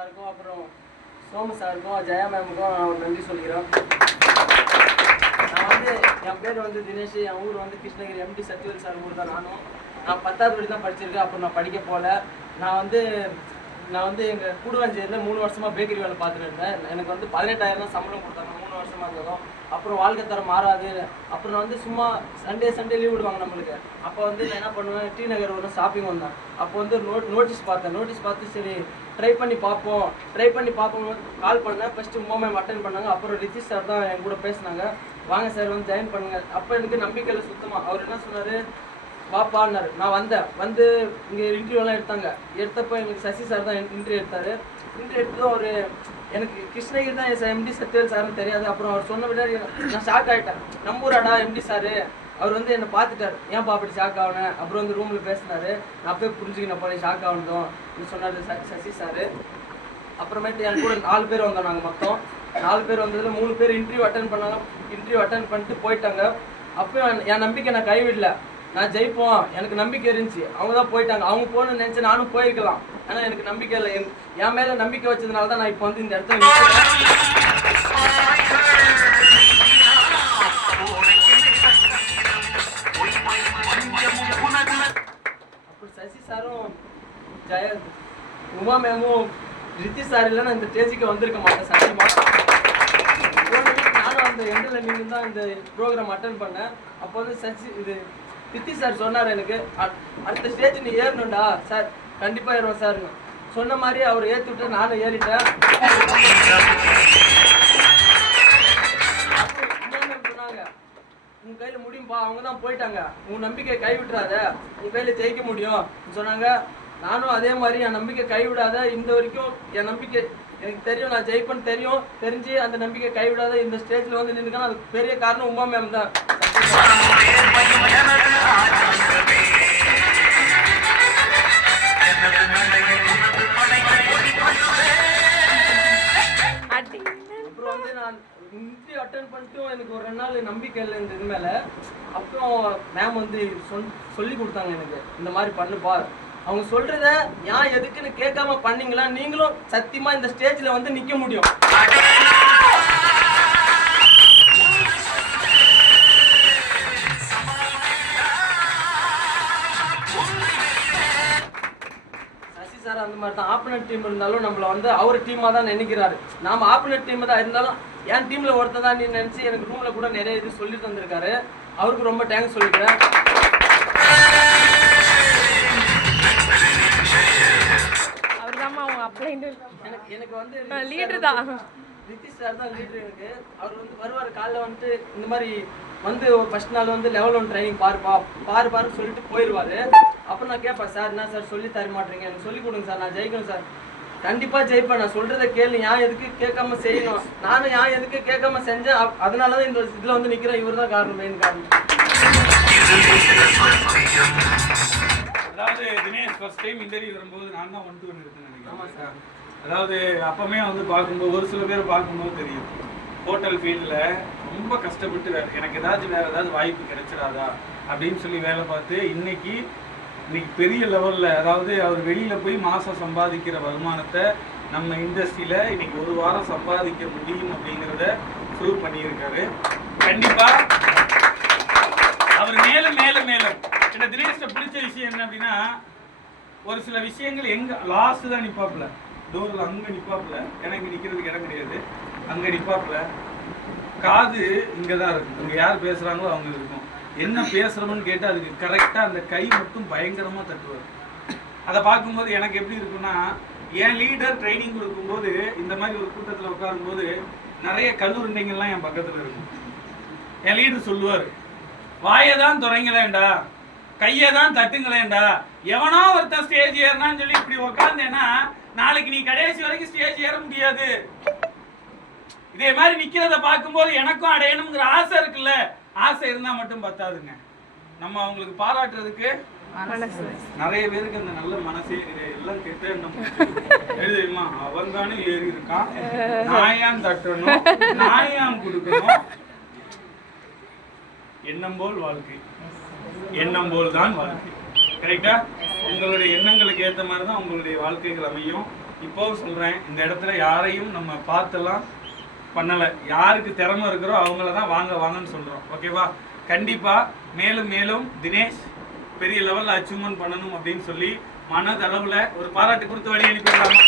சாருக்கும் அப்புறம் சோமு சாருக்கும் ஜெயா மேமுக்கும் நான் நன்றி சொல்லிக்கிறேன். நான் வந்து என் பேர் வந்து தினேஷ், என் ஊர் வந்து கிருஷ்ணகிரி. எம்டி சத்யவேல் சார் ஊர் தான். நான் 10வது வரைக்கும் தான் படிச்சிருக்கேன். அப்புறம் நான் படிக்க போகல. நான் வந்து எங்கள் கூடுவாஞ்சேரியில் 3 வருஷமாக பேக்கரி வேலை பார்த்துட்டு இருந்தேன். எனக்கு வந்து 18,000 தான் சம்பளம் கொடுத்தாங்க 3 வருஷமாக இருந்ததும். அப்புறம் வாழ்க்கை தரம் மாறாது. அப்புறம் நான் வந்து சும்மா சண்டே லீவ் விடுவாங்க நம்மளுக்கு. அப்போ வந்து நான் என்ன பண்ணுவேன், டி நகர் ஒரு ஷாப்பிங் வந்தேன். அப்போ வந்து நோட்டீஸ் பார்த்து சரி ட்ரை பண்ணி பார்ப்போம் கால் பண்ணேன். ஃபஸ்ட்டு உமா மேம் அட்டன் பண்ணாங்க. அப்புறம் ரித்திஷ் சார் தான் என் கூட பேசினாங்க. வாங்க சார் வந்து ஜாயின் பண்ணுங்க. அப்போ எனக்கு நம்பிக்கையில் சுத்தமாக. அவர் என்ன சொன்னார், வாப்பான்னாரு. நான் வந்து இங்கே இன்டர்வியூலாம் எடுத்தப்போ எங்களுக்கு சசி சார் தான் இன்டர்வியூ எடுத்தார். இன்டர்வியூ எடுத்ததும் அவர் எனக்கு கிருஷ்ணகிரி தான் எம்டி சத்யவேல் சார்னு தெரியாது. அப்புறம் அவர் சொன்ன விட நான் ஷாக் ஆகிட்டேன். நம்பூராடா எம்டி சார். அவர் வந்து என்னை பார்த்துட்டார், ஏன்ப்பா அப்படி ஷாக் ஆகினேன். அப்புறம் வந்து ரூமில் பேசினார். நான் போய் புரிஞ்சுக்கினேன் போல ஷாக் ஆகணும் சொன்னார் சசி சார். அப்புறமேட்டு என் கூட 4 பேர் வந்தோம். நாங்கள் மொத்தம் 4 பேர் வந்ததில் 3 பேர் இன்டர்வியூ அட்டன் பண்ணாங்க. இன்டர்வியூ அட்டன் பண்ணிட்டு போயிட்டாங்க. அப்போ என் நம்பிக்கை நான் கைவிடல. நான் ஜெயிப்போம் எனக்கு நம்பிக்கை இருந்துச்சு. அவங்க தான் போயிட்டாங்க. அவங்க போகணும்னு நினச்சி நானும் போயிருக்கலாம். ஆனால் எனக்கு நம்பிக்கை இல்லை. என் மேலே நம்பிக்கை வச்சதுனால தான் நான் இப்போ வந்து இந்த இடத்துல அப்புறம் சசி சாரும் உமா மேமும் ரித்திஷ் சார் இல்லைன்னா இந்த ஸ்டேஜுக்கு வந்திருக்க மாட்டேன் சத்தியமா. நானும் அந்த எண்டில் நீங்கள் தான் இந்த ப்ரோக்ராம் அட்டன் பண்ணேன். அப்போ வந்து ரித்திஷ் சார் சொன்னார் எனக்கு, அடுத்த ஸ்டேஜ் நீ ஏறணும்டா சார். கண்டிப்பாக ஏறுவோம் சார்னு சொன்ன மாதிரி அவர் ஏற்றி விட்டு நானும் ஏறிட்டேன். சொன்னாங்க உன் கையில் முடியும்பா, அவங்க தான் போயிட்டாங்க, உன் நம்பிக்கை கைவிட்டுறாத, உன் கையில் ஜெயிக்க முடியும் சொன்னாங்க. நானும் அதே மாதிரி என் நம்பிக்கை கைவிடாத. இந்த வரைக்கும் என் நம்பிக்கை எனக்கு தெரியும், நான் ஜெயிப்பேன்னு தெரிஞ்சு அந்த நம்பிக்கை கைவிடாத இந்த ஸ்டேஜில் வந்து நின்றுக்கான அதுக்கு பெரிய காரணம் உமா மேம் தான். அப்புறம் வந்து நான் இன்டர்வியூ அட்டன் பண்ணிட்டு எனக்கு ஒரு 2 நாள் நம்பிக்கை இல்லை இந்த இது மேலே. அப்புறம் மேம் வந்து சொல்லி கொடுத்தாங்க எனக்கு, இந்த மாதிரி பண்ணுப்பா. அவங்க சொல்றத ஏன் எதுக்குன்னு கேட்காம பண்ணீங்களா, நீங்களும் சத்தியமா இந்த ஸ்டேஜ்ல வந்து நிக்க முடியும். சசி சார் அந்த மாதிரி தான். ஆப்போனன்ட் டீம் இருந்தாலும் நம்மள வந்து அவர் டீமா தான் நினைக்கிறாரு. நாம ஆப்போனன்ட் டீம் தான் இருந்தாலும் என் டீம்ல ஒருத்தர் தான் நீ நினைச்சு எனக்கு ரூம்ல கூட நிறைய இது சொல்லி தந்திருக்காரு. அவருக்கு ரொம்ப தேங்க்ஸ் சொல்லிக்கிறேன். எனக்கு வந்து லீடர் தான் ரித்திஷ் சார் தான் லீடர் எனக்கு. அவர் வந்து வருவார் காலைல வந்துட்டு இந்த மாதிரி வந்து ஃபர்ஸ்ட் நாள் வந்து லெவல் 1 ட்ரைனிங் பாருன்னு சொல்லிட்டு போயிடுவார். அப்புறம் நான் கேட்பேன், சார் என்ன சார் சொல்லி தர மாட்டேறீங்க, எனக்கு சொல்லிக் கொடுங்க சார், நான் ஜெயிக்கணும் சார். கண்டிப்பாக ஜெயிப்பேன், நான் சொல்கிறத கேளு, ஏன் எதுக்கு கேட்காம செய்யணும், நானும் ஏன் எதுக்கு கேட்காம செஞ்சேன், அதனால தான் இந்த இதில் வந்து நிற்கிறேன். இவர் தான் காரணம், மெயின் காரணம். அதாவது தினேஷ் ஃபர்ஸ்ட் டைம் இன்டர்வியூ வரும்போது நான் தான் 1-2 இருக்குன்னு நினைக்கிறேன். ஆமாம் சார். அதாவது அப்போமே வந்து பார்க்கும்போது ஒரு சில பேர் பார்க்கும்போது தெரியும், ஹோட்டல் ஃபீல்டில் ரொம்ப கஷ்டப்பட்டு எனக்கு வேறு ஏதாவது வாய்ப்பு கிடைச்சிடாதா அப்படின்னு சொல்லி வேலை பார்த்து இன்னைக்கு பெரிய லெவலில், அதாவது அவர் வெளியில் போய் மாதம் சம்பாதிக்கிற வருமானத்தை நம்ம இண்டஸ்ட்ரியில் இன்னைக்கு 1 வாரம் சம்பாதிக்க முடியும் அப்படிங்கிறத ப்ரூவ் பண்ணியிருக்காரு. கண்டிப்பாக அவர் மேலும் இந்த தினேஷ்ட பிடிச்ச விஷயம் என்ன அப்படின்னா, ஒரு சில விஷயங்கள் எங்கே லாஸ்ட்டு தான் நிற்பாப்புல, டோரில் அங்கே நிற்பாப்புல, எனக்கு நிற்கிறதுக்கு இடம் கிடையாது, அங்கே நிற்பாப்புல, காது இங்கே தான் இருக்கும், இங்கே யார் பேசுகிறாங்களோ அவங்க இருக்கும், என்ன பேசுகிறோம்னு கேட்டு அதுக்கு கரெக்டாக அந்த கை மட்டும் பயங்கரமாக தட்டுவார். அதை பார்க்கும்போது எனக்கு எப்படி இருக்குன்னா, என் லீடர் ட்ரைனிங் கொடுக்கும்போது இந்த மாதிரி ஒரு கூட்டத்தில் உட்காரும்போது நிறைய கல்லூரிங்கள்லாம் என் பக்கத்தில் இருக்கும். என் லீடர் சொல்லுவார், வாயை தான் துறைங்களேண்டா, கையை தான் தட்டுங்களேண்டா, எவனோ ஒருத்தன் ஸ்டேஜ் ஏறினான்னு சொல்லி இப்படி உட்காந்தேன்னா நாளைக்கு நீ கடைசி வரைக்கும் ஸ்டேஜ் ஏற முடியாது. இதே மாதிரி நிக்கிறத பார்க்கும்போது எனக்கும் அடையணுங்கிற ஆசை இருக்குல்ல, ஆசை இருந்தா மட்டும் பத்தாதுங்க, நம்ம அவங்களுக்கு பாராட்டுறதுக்கு நிறைய பேருக்கு அந்த நல்ல மனசே எல்லாம் கெட்ட எண்ணம் எழுதுமா, அவன் தானே ஏறி இருக்கான், நாயான் தட்டணும், நாயான் கொடுக்கணும். எண்ணம் போல் வாழ்க்கை, எண்ணம் போல் தான் வாழ்க்கை. கரெக்டா? உங்களுடைய எண்ணங்களுக்கு ஏற்ற மாதிரி தான் உங்களுடைய வாழ்க்கைகள் அமையும். இப்போவும் சொல்கிறேன், இந்த இடத்துல யாரையும் நம்ம பார்த்தெல்லாம் பண்ணலை. யாருக்கு திறமை இருக்கிறோ அவங்கள தான் வாங்க வாங்கன்னு சொல்கிறோம். ஓகேவா? கண்டிப்பாக மேலும் மேலும் தினேஷ் பெரிய லெவலில் அச்சீவ்மெண்ட் பண்ணணும் அப்படின்னு சொல்லி மனதளவில் ஒரு பாராட்டு கொடுத்து வழி அனுப்பிடலாமா?